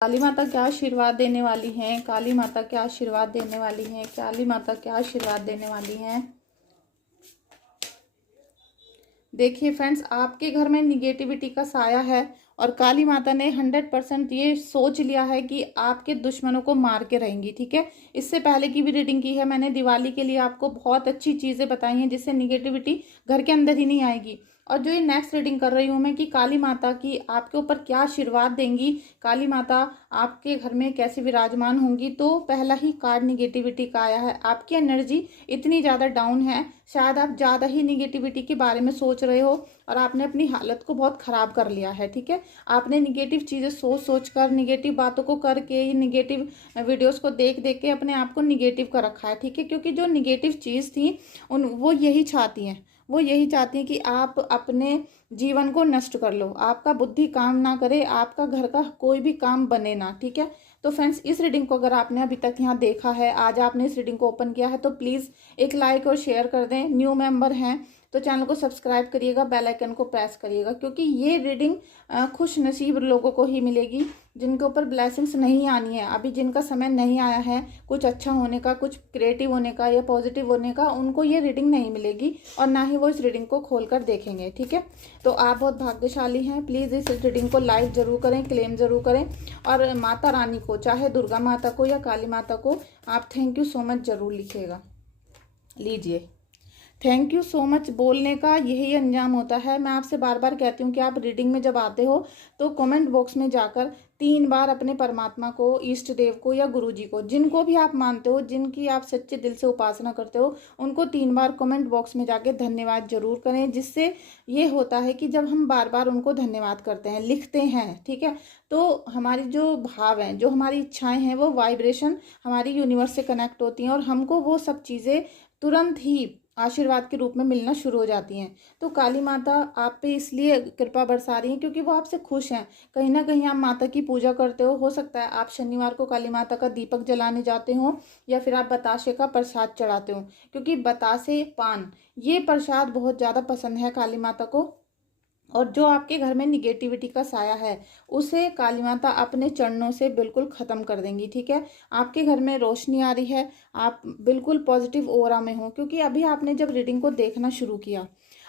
काली माता क्या आशीर्वाद देने वाली हैं, काली माता क्या आशीर्वाद देने वाली हैं, काली माता क्या आशीर्वाद देने वाली हैं। देखिए फ्रेंड्स, आपके घर में निगेटिविटी का साया है और काली माता ने 100% ये सोच लिया है कि आपके दुश्मनों को मार के रहेंगी। ठीक है, इससे पहले की भी रीडिंग की है मैंने, दिवाली के लिए आपको बहुत अच्छी चीज़ें बताई हैं जिससे निगेटिविटी घर के अंदर ही नहीं आएगी। और जो ये नेक्स्ट रीडिंग कर रही हूँ मैं कि काली माता की आपके ऊपर क्या आशीर्वाद देंगी, काली माता आपके घर में कैसे विराजमान होंगी, तो पहला ही कार्ड निगेटिविटी का आया है। आपकी एनर्जी इतनी ज़्यादा डाउन है, शायद आप ज़्यादा ही निगेटिविटी के बारे में सोच रहे हो और आपने अपनी हालत को बहुत ख़राब कर लिया है। ठीक है, आपने निगेटिव चीज़ें सोच सोच कर, निगेटिव बातों को करके, निगेटिव वीडियोस को देख देख के अपने आप को निगेटिव कर रखा है। ठीक है, क्योंकि जो निगेटिव चीज़ थी वो यही चाहती हैं, वो यही चाहती हैं कि आप अपने जीवन को नष्ट कर लो, आपका बुद्धि काम ना करे, आपका घर का कोई भी काम बने ना। ठीक है, तो फ्रेंड्स, इस रीडिंग को अगर आपने अभी तक यहाँ देखा है, आज आपने इस रीडिंग को ओपन किया है, तो प्लीज़ एक लाइक और शेयर कर दें। न्यू मेंबर हैं तो चैनल को सब्सक्राइब करिएगा, बेल आइकन को प्रेस करिएगा, क्योंकि ये रीडिंग खुश नसीब लोगों को ही मिलेगी जिनके ऊपर ब्लेसिंग्स नहीं आनी है, अभी जिनका समय नहीं आया है कुछ अच्छा होने का, कुछ क्रिएटिव होने का या पॉजिटिव होने का, उनको ये रीडिंग नहीं मिलेगी और ना ही वो इस रीडिंग को खोलकर देखेंगे। ठीक है, तो आप बहुत भाग्यशाली हैं। प्लीज़ इस रीडिंग को लाइक ज़रूर करें, क्लेम ज़रूर करें और माता रानी को, चाहे दुर्गा माता को या काली माता को, आप थैंक यू सो मच ज़रूर लिखिएगा। लीजिए, थैंक यू सो मच बोलने का यही अंजाम होता है। मैं आपसे बार बार कहती हूँ कि आप रीडिंग में जब आते हो तो कमेंट बॉक्स में जाकर 3 बार अपने परमात्मा को, इष्ट देव को या गुरु जी को, जिनको भी आप मानते हो, जिनकी आप सच्चे दिल से उपासना करते हो, उनको 3 बार कमेंट बॉक्स में जाके धन्यवाद जरूर करें। जिससे ये होता है कि जब हम बार बार उनको धन्यवाद करते हैं, लिखते हैं, ठीक है, तो हमारी जो भाव हैं, जो हमारी इच्छाएं हैं, वो वाइब्रेशन हमारी यूनिवर्स से कनेक्ट होती हैं और हमको वो सब चीज़ें तुरंत ही आशीर्वाद के रूप में मिलना शुरू हो जाती हैं। तो काली माता आप पे इसलिए कृपा बरसा रही हैं क्योंकि वो आपसे खुश हैं। कहीं ना कहीं आप माता की पूजा करते हो सकता है आप शनिवार को काली माता का दीपक जलाने जाते हो या फिर आप बताशे का प्रसाद चढ़ाते हो, क्योंकि बतासे, पान, ये प्रसाद बहुत ज़्यादा पसंद है काली माता को। और जो आपके घर में निगेटिविटी का साया है उसे काली माता अपने चरणों से बिल्कुल ख़त्म कर देंगी। ठीक है, आपके घर में रोशनी आ रही है, आप बिल्कुल पॉजिटिव ऑरा में हो, क्योंकि अभी आपने जब रीडिंग को देखना शुरू किया,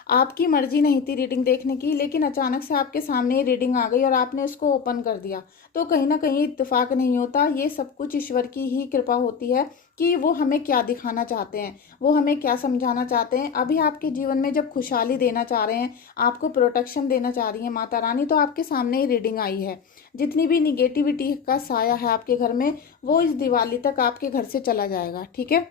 आपकी मर्जी नहीं थी रीडिंग देखने की, लेकिन अचानक से आपके सामने ये रीडिंग आ गई और आपने इसको ओपन कर दिया। तो कहीं ना कहीं इत्तेफाक नहीं होता, ये सब कुछ ईश्वर की ही कृपा होती है कि वो हमें क्या दिखाना चाहते हैं, वो हमें क्या समझाना चाहते हैं। अभी आपके जीवन में जब खुशहाली देना चाह रहे हैं, आपको प्रोटेक्शन देना चाह रही है माता रानी, तो आपके सामने ही रीडिंग आई है। जितनी भी निगेटिविटी का साया है आपके घर में, वो इस दिवाली तक आपके घर से चला जाएगा। ठीक है,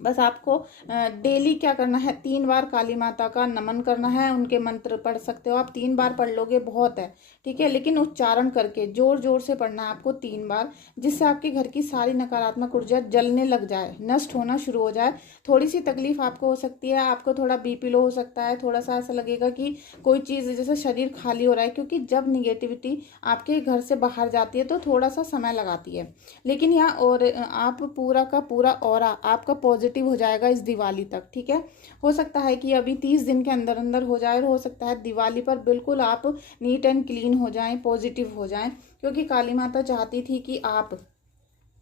बस आपको डेली क्या करना है, 3 बार काली माता का नमन करना है। उनके मंत्र पढ़ सकते हो आप, 3 बार पढ़ लोगे बहुत है। ठीक है, लेकिन उच्चारण करके जोर जोर से पढ़ना है आपको 3 बार, जिससे आपके घर की सारी नकारात्मक ऊर्जा जलने लग जाए, नष्ट होना शुरू हो जाए। थोड़ी सी तकलीफ आपको हो सकती है, आपको थोड़ा बीपी लो हो सकता है, थोड़ा सा ऐसा लगेगा कि कोई चीज़ जैसे शरीर खाली हो रहा है, क्योंकि जब निगेटिविटी आपके घर से बाहर जाती है तो थोड़ा सा समय लगाती है। लेकिन यहाँ और आप पूरा का पूरा ऑरा आपका पॉजिटिव हो जाएगा इस दिवाली तक। ठीक है, हो सकता है कि अभी 30 दिन के अंदर अंदर हो जाए, और हो सकता है दिवाली पर बिल्कुल आप नीट एंड क्लीन हो जाएं, पॉजिटिव हो जाएं, क्योंकि काली माता चाहती थी कि आप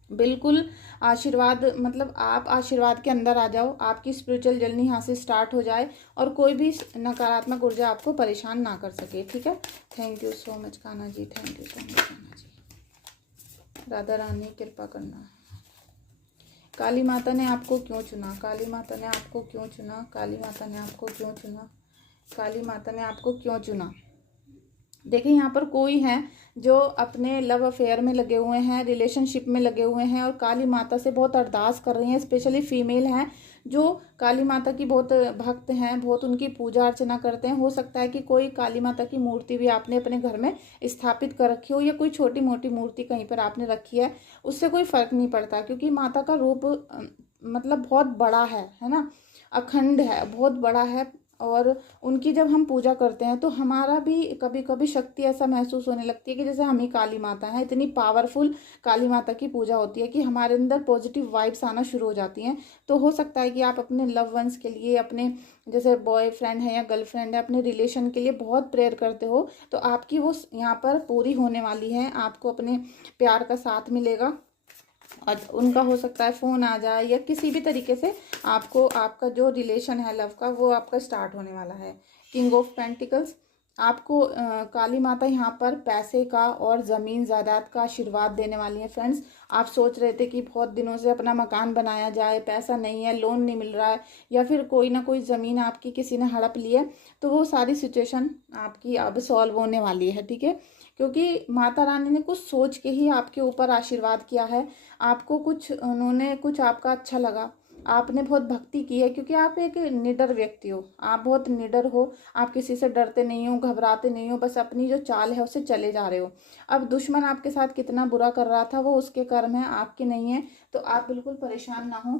बिल्कुल आशीर्वाद, मतलब आप आशीर्वाद के अंदर आ जाओ, आपकी स्पिरिचुअल जर्नी यहाँ से स्टार्ट हो जाए और कोई भी नकारात्मक ऊर्जा आपको परेशान ना कर सके। ठीक है, thank you so much Kanha ji, thank you so much Kanha ji. Radha Rani कृपा करना। काली माता ने आपको क्यों चुना, काली माता ने आपको क्यों चुना, काली माता ने आपको क्यों चुना, काली माता ने आपको क्यों चुना। देखिए, यहाँ पर कोई है जो अपने लव अफेयर में लगे हुए हैं, रिलेशनशिप में लगे हुए हैं और काली माता से बहुत अरदास कर रही हैं। स्पेशली फीमेल हैं जो काली माता की बहुत भक्त हैं, बहुत उनकी पूजा अर्चना करते हैं। हो सकता है कि कोई काली माता की मूर्ति भी आपने अपने घर में स्थापित कर रखी हो, या कोई छोटी मोटी मूर्ति कहीं पर आपने रखी है, उससे कोई फर्क नहीं पड़ता, क्योंकि माता का रूप मतलब बहुत बड़ा है ना, अखंड है, बहुत बड़ा है और उनकी जब हम पूजा करते हैं तो हमारा भी कभी कभी शक्ति ऐसा महसूस होने लगती है कि जैसे हम ही काली माता हैं। इतनी पावरफुल काली माता की पूजा होती है कि हमारे अंदर पॉजिटिव वाइब्स आना शुरू हो जाती हैं। तो हो सकता है कि आप अपने लव वंस के लिए, अपने जैसे बॉयफ्रेंड है या गर्लफ्रेंड है, अपने रिलेशन के लिए बहुत प्रेयर करते हो, तो आपकी वो यहाँ पर पूरी होने वाली है। आपको अपने प्यार का साथ मिलेगा और उनका हो सकता है फ़ोन आ जाए या किसी भी तरीके से आपको आपका जो रिलेशन है लव का वो आपका स्टार्ट होने वाला है। किंग ऑफ पेंटिकल्स, आपको काली माता यहाँ पर पैसे का और ज़मीन जायदाद का आशीर्वाद देने वाली है। फ्रेंड्स, आप सोच रहे थे कि बहुत दिनों से अपना मकान बनाया जाए, पैसा नहीं है, लोन नहीं मिल रहा है, या फिर कोई ना कोई ज़मीन आपकी किसी ने हड़प ली है, तो वो सारी सिचुएशन आपकी अब सॉल्व होने वाली है। ठीक है, क्योंकि माता रानी ने कुछ सोच के ही आपके ऊपर आशीर्वाद किया है। आपको कुछ, उन्होंने कुछ आपका अच्छा लगा, आपने बहुत भक्ति की है, क्योंकि आप एक निडर व्यक्ति हो, आप बहुत निडर हो, आप किसी से डरते नहीं हो, घबराते नहीं हो, बस अपनी जो चाल है उससे चले जा रहे हो। अब दुश्मन आपके साथ कितना बुरा कर रहा था वो उसके कर्म है, आपके नहीं है, तो आप बिल्कुल परेशान ना हो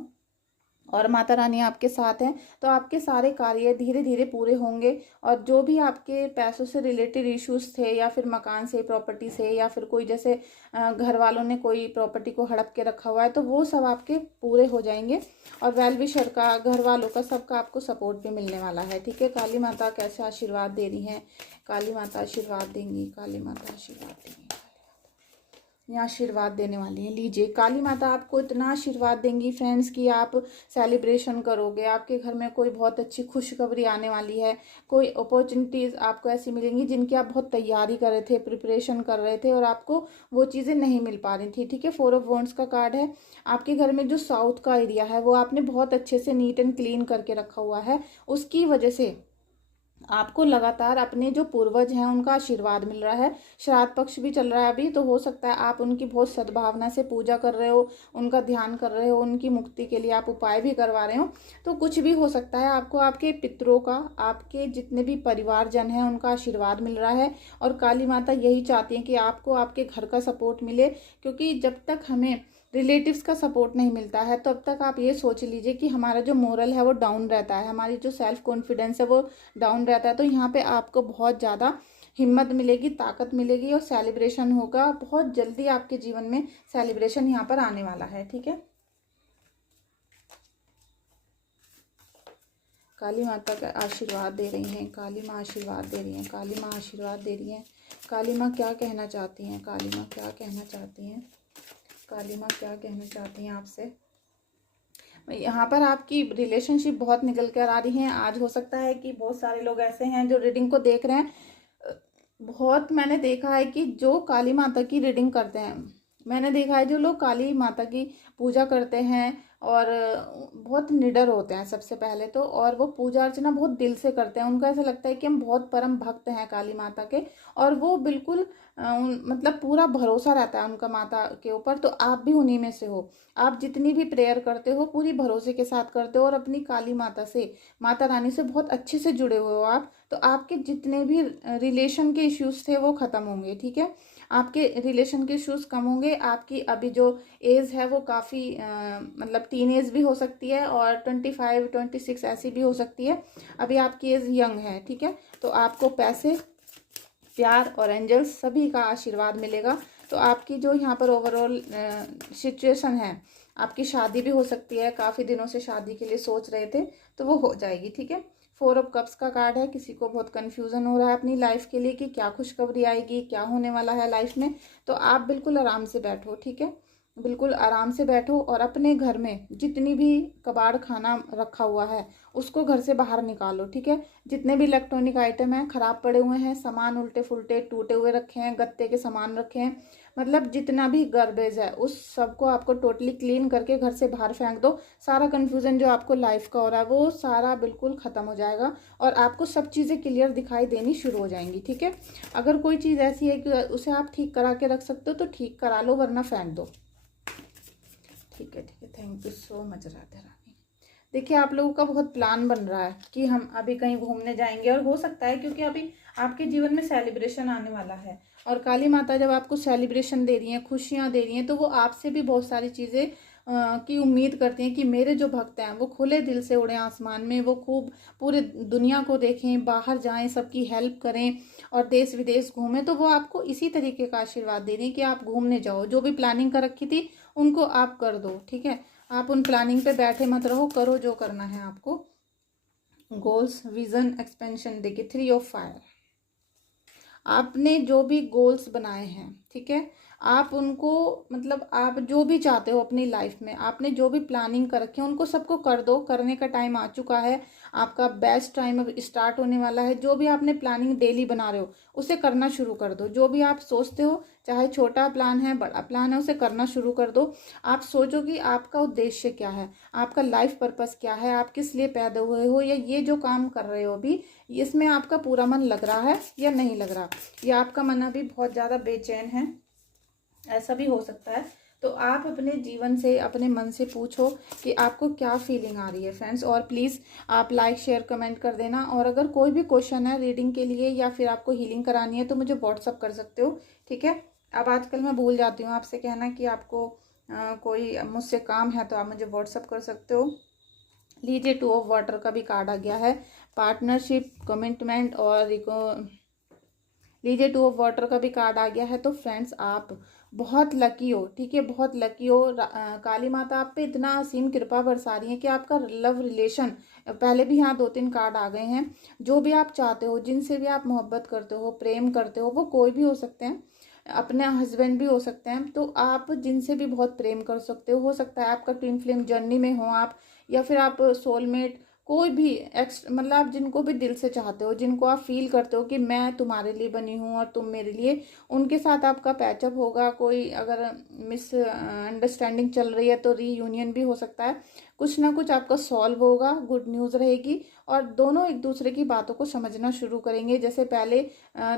और माता रानी आपके साथ हैं। तो आपके सारे कार्य धीरे धीरे पूरे होंगे और जो भी आपके पैसों से रिलेटेड इश्यूज थे, या फिर मकान से, प्रॉपर्टी से, या फिर कोई जैसे घर वालों ने कोई प्रॉपर्टी को हड़प के रखा हुआ है, तो वो सब आपके पूरे हो जाएंगे। और वेल विशर का, घर वालों का, सबका आपको सपोर्ट भी मिलने वाला है। ठीक है, काली माता कैसे आशीर्वाद दे रही हैं, काली माता आशीर्वाद देंगी, काली माता आशीर्वाद देंगी, यहाँ आशीर्वाद देने वाली हैं। लीजिए, काली माता आपको इतना आशीर्वाद देंगी फ्रेंड्स कि आप सेलिब्रेशन करोगे, आपके घर में कोई बहुत अच्छी खुशखबरी आने वाली है, कोई अपॉर्चुनिटीज़ आपको ऐसी मिलेंगी जिनकी आप बहुत तैयारी कर रहे थे, प्रिपरेशन कर रहे थे और आपको वो चीज़ें नहीं मिल पा रही थी। ठीक है, 4 ऑफ वॉन्ड्स का कार्ड है। आपके घर में जो साउथ का एरिया है वो आपने बहुत अच्छे से नीट एंड क्लीन करके रखा हुआ है, उसकी वजह से आपको लगातार अपने जो पूर्वज हैं उनका आशीर्वाद मिल रहा है। श्राद्ध पक्ष भी चल रहा है अभी, तो हो सकता है आप उनकी बहुत सद्भावना से पूजा कर रहे हो, उनका ध्यान कर रहे हो, उनकी मुक्ति के लिए आप उपाय भी करवा रहे हो। तो कुछ भी हो सकता है, आपको आपके पितरों का, आपके जितने भी परिवारजन हैं उनका आशीर्वाद मिल रहा है। और काली माता यही चाहती हैं कि आपको आपके घर का सपोर्ट मिले, क्योंकि जब तक हमें रिलेटिव्स का सपोर्ट नहीं मिलता है तब तक आप ये सोच लीजिए कि हमारा जो मोरल है वो डाउन रहता है, हमारी जो सेल्फ कॉन्फिडेंस है वो डाउन रहता है। तो यहाँ पे आपको बहुत ज़्यादा हिम्मत मिलेगी, ताकत मिलेगी और सेलिब्रेशन होगा। बहुत जल्दी आपके जीवन में सेलिब्रेशन यहाँ पर आने वाला है। ठीक है, काली माता का आशीर्वाद दे रही हैं, काली माँ आशीर्वाद दे रही हैं, काली माँ आशीर्वाद दे रही हैं। काली माँ क्या कहना चाहती हैं, काली माँ क्या कहना चाहती हैं, काली माँ क्या कहना चाहती हैं आपसे। यहाँ पर आपकी रिलेशनशिप बहुत निकल कर आ रही हैं। आज हो सकता है कि बहुत सारे लोग ऐसे हैं जो रीडिंग को देख रहे हैं, बहुत मैंने देखा है कि जो काली माता की रीडिंग करते हैं, मैंने देखा है जो लोग काली माता की पूजा करते हैं और बहुत निडर होते हैं सबसे पहले तो, और वो पूजा अर्चना बहुत दिल से करते हैं। उनको ऐसा लगता है कि हम बहुत परम भक्त हैं काली माता के, और वो बिल्कुल मतलब पूरा भरोसा रहता है उनका माता के ऊपर। तो आप भी उन्हीं में से हो। आप जितनी भी प्रेयर करते हो पूरी भरोसे के साथ करते हो और अपनी काली माता से, माता रानी से बहुत अच्छे से जुड़े हुए हो आप। तो आपके जितने भी रिलेशन के इश्यूज थे वो ख़त्म होंगे। ठीक है, आपके रिलेशन के इश्यूज कम होंगे। आपकी अभी जो एज है वो काफ़ी मतलब टीन एज भी हो सकती है और 25, 26 ऐसी भी हो सकती है। अभी आपकी एज यंग है। ठीक है, तो आपको पैसे, प्यार और एंजल्स सभी का आशीर्वाद मिलेगा। तो आपकी जो यहाँ पर ओवरऑल सिचुएशन है, आपकी शादी भी हो सकती है, काफ़ी दिनों से शादी के लिए सोच रहे थे तो वो हो जाएगी। ठीक है, 4 ऑफ कप्स का कार्ड है। किसी को बहुत कन्फ्यूज़न हो रहा है अपनी लाइफ के लिए कि क्या खुशखबरी आएगी, क्या होने वाला है लाइफ में, तो आप बिल्कुल आराम से बैठो। ठीक है, बिल्कुल आराम से बैठो और अपने घर में जितनी भी कबाड़ खाना रखा हुआ है उसको घर से बाहर निकालो। ठीक है, जितने भी इलेक्ट्रॉनिक आइटम हैं ख़राब पड़े हुए हैं, सामान उल्टे फुल्टे टूटे हुए रखे हैं, गत्ते के सामान रखे हैं, मतलब जितना भी गार्बेज है उस सबको आपको टोटली क्लीन करके घर से बाहर फेंक दो। सारा कन्फ्यूज़न जो आपको लाइफ का हो रहा है वो सारा बिल्कुल ख़त्म हो जाएगा और आपको सब चीज़ें क्लियर दिखाई देनी शुरू हो जाएंगी। ठीक है, अगर कोई चीज़ ऐसी है कि उसे आप ठीक करा के रख सकते हो तो ठीक करा लो, वरना फेंक दो। ठीक है, thank you so much Radhe Rani. देखिए, आप लोगों का बहुत प्लान बन रहा है कि हम अभी कहीं घूमने जाएंगे, और हो सकता है क्योंकि अभी आपके जीवन में सेलिब्रेशन आने वाला है और काली माता जब आपको सेलिब्रेशन दे रही हैं, खुशियाँ दे रही हैं, तो वो आपसे भी बहुत सारी चीज़ें की उम्मीद करती हैं कि मेरे जो भक्त हैं वो खुले दिल से उड़ें आसमान में, वो खूब पूरे दुनिया को देखें, बाहर जाएं, सबकी हेल्प करें और देश विदेश घूमें। तो वो आपको इसी तरीके का आशीर्वाद दे रही हैं कि आप घूमने जाओ, जो भी प्लानिंग कर रखी थी उनको आप कर दो, ठीक है। आप उन प्लानिंग पे बैठे मत रहो, करो जो करना है आपको। गोल्स, विजन, एक्सपेंशन देखिए 3 ऑफ फायर। आपने जो भी गोल्स बनाए हैं, ठीक है, आप उनको मतलब आप जो भी चाहते हो अपनी लाइफ में, आपने जो भी प्लानिंग कर रखी है उनको सबको कर दो। करने का टाइम आ चुका है, आपका बेस्ट टाइम अब स्टार्ट होने वाला है। जो भी आपने प्लानिंग डेली बना रहे हो उसे करना शुरू कर दो। जो भी आप सोचते हो, चाहे छोटा प्लान है बड़ा प्लान है, उसे करना शुरू कर दो। आप सोचो कि आपका उद्देश्य क्या है, आपका लाइफ पर्पस क्या है, आप किस लिए पैदा हुए हो, या ये जो काम कर रहे हो अभी इसमें आपका पूरा मन लग रहा है या नहीं लग रहा, या आपका मन अभी बहुत ज़्यादा बेचैन है, ऐसा भी हो सकता है। तो आप अपने जीवन से, अपने मन से पूछो कि आपको क्या फीलिंग आ रही है फ्रेंड्स। और प्लीज़ आप लाइक शेयर कमेंट कर देना। और अगर कोई भी क्वेश्चन है रीडिंग के लिए या फिर आपको हीलिंग करानी है तो मुझे व्हाट्सअप कर सकते हो, ठीक है। अब आजकल मैं भूल जाती हूँ आपसे कहना कि आपको कोई मुझसे काम है तो आप मुझे व्हाट्सअप कर सकते हो। लीजिए 2 ऑफ वाटर का भी कार्ड आ गया है, पार्टनरशिप, कमिटमेंट और लीजिए 2 ऑफ वाटर का भी कार्ड आ गया है। तो फ्रेंड्स आप बहुत लकी हो, ठीक है, बहुत लकी हो। काली माता आप पे इतना असीम कृपा बरसा रही है कि आपका लव रिलेशन, पहले भी यहाँ 2-3 कार्ड आ गए हैं, जो भी आप चाहते हो, जिनसे भी आप मोहब्बत करते हो, प्रेम करते हो, वो कोई भी हो सकते हैं, अपने हस्बैंड भी हो सकते हैं, तो आप जिनसे भी बहुत प्रेम कर सकते हो सकता है आपका ट्विन फ्लेम जर्नी में हो आप, या फिर आप सोलमेट, कोई भी एक्स मतलब आप जिनको भी दिल से चाहते हो, जिनको आप फील करते हो कि मैं तुम्हारे लिए बनी हूँ और तुम मेरे लिए, उनके साथ आपका पैचअप होगा। कोई अगर मिस अंडरस्टैंडिंग चल रही है तो रीयूनियन भी हो सकता है, कुछ ना कुछ आपका सॉल्व होगा, गुड न्यूज़ रहेगी और दोनों एक दूसरे की बातों को समझना शुरू करेंगे। जैसे पहले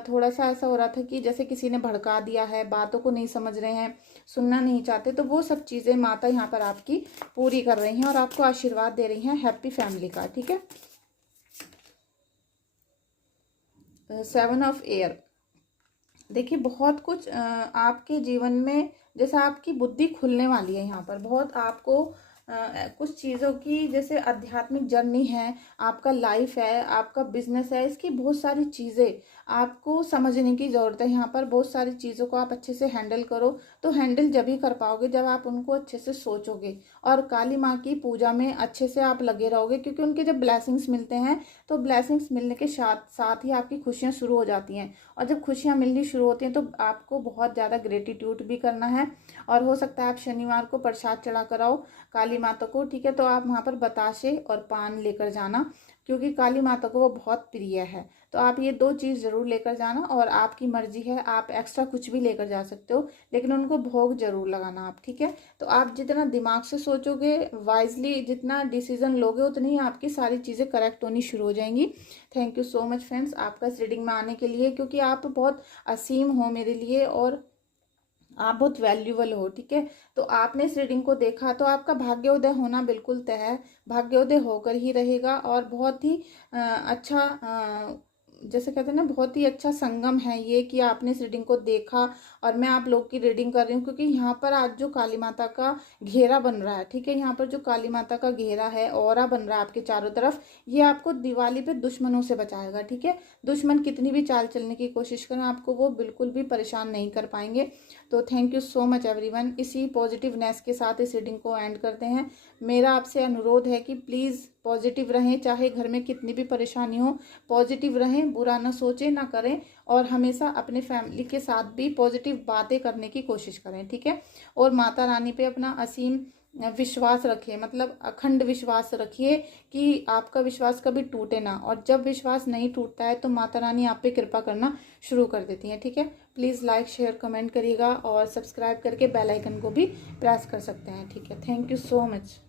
थोड़ा सा ऐसा हो रहा था कि जैसे किसी ने भड़का दिया है, बातों को नहीं समझ रहे हैं, सुनना नहीं चाहते, तो वो सब चीज़ें माता यहाँ पर आपकी पूरी कर रही हैं और आपको आशीर्वाद दे रही हैं हैप्पी फैमिली का, ठीक है। 7 ऑफ एयर देखिए, बहुत कुछ आपके जीवन में जैसे आपकी बुद्धि खुलने वाली है, यहाँ पर बहुत आपको कुछ चीज़ों की, जैसे आध्यात्मिक जर्नी है, आपका लाइफ है, आपका बिजनेस है, इसकी बहुत सारी चीज़ें आपको समझने की ज़रूरत है। यहाँ पर बहुत सारी चीज़ों को आप अच्छे से हैंडल करो, तो हैंडल जब ही कर पाओगे जब आप उनको अच्छे से सोचोगे और काली माँ की पूजा में अच्छे से आप लगे रहोगे, क्योंकि उनके जब ब्लेसिंग्स मिलते हैं तो ब्लेसिंग्स मिलने के साथ साथ ही आपकी खुशियाँ शुरू हो जाती हैं। और जब खुशियाँ मिलनी शुरू होती हैं तो आपको बहुत ज़्यादा ग्रेटिट्यूड भी करना है। और हो सकता है आप शनिवार को प्रसाद चढ़ा कर आओ काली माता को, ठीक है। तो आप वहाँ पर बताशे और पान लेकर जाना, क्योंकि काली माता को वो बहुत प्रिय है। तो आप ये 2 चीज़ ज़रूर लेकर जाना। और आपकी मर्जी है, आप एक्स्ट्रा कुछ भी लेकर जा सकते हो, लेकिन उनको भोग जरूर लगाना आप, ठीक है। तो आप जितना दिमाग से सोचोगे, वाइजली जितना डिसीजन लोगे, उतनी ही आपकी सारी चीज़ें करेक्ट होनी शुरू हो जाएंगी। Thank you so much friends आपका इस रीडिंग में आने के लिए, क्योंकि आप बहुत असीम हो मेरे लिए और आप बहुत वैल्यूबल हो, ठीक है। तो आपने इस रीडिंग को देखा तो आपका भाग्योदय होना बिल्कुल तय है, भाग्योदय होकर ही रहेगा। और बहुत ही अच्छा जैसे कहते हैं ना, बहुत ही अच्छा संगम है ये कि आपने इस रीडिंग को देखा और मैं आप लोग की रीडिंग कर रही हूँ, क्योंकि यहाँ पर आज जो काली माता का घेरा बन रहा है, ठीक है, यहाँ पर जो काली माता का घेरा है, ऑरा बन रहा है आपके चारों तरफ, ये आपको दिवाली पे दुश्मनों से बचाएगा, ठीक है। दुश्मन कितनी भी चाल चलने की कोशिश करें, आपको वो बिल्कुल भी परेशान नहीं कर पाएंगे। तो thank you so much everyone. इसी पॉजिटिवनेस के साथ इस रीडिंग को एंड करते हैं। मेरा आपसे अनुरोध है कि प्लीज़ पॉजिटिव रहें, चाहे घर में कितनी भी परेशानी हो, पॉजिटिव रहें, बुरा ना सोचें ना करें, और हमेशा अपने फैमिली के साथ भी पॉजिटिव बातें करने की कोशिश करें, ठीक है। और माता रानी पे अपना असीम विश्वास रखिए, मतलब अखंड विश्वास रखिए कि आपका विश्वास कभी टूटे ना। और जब विश्वास नहीं टूटता है तो माता रानी आप पे कृपा करना शुरू कर देती हैं, ठीक है। प्लीज़ लाइक शेयर कमेंट करिएगा और सब्सक्राइब करके बेल आइकन को भी प्रेस कर सकते हैं, ठीक है। Thank you so much.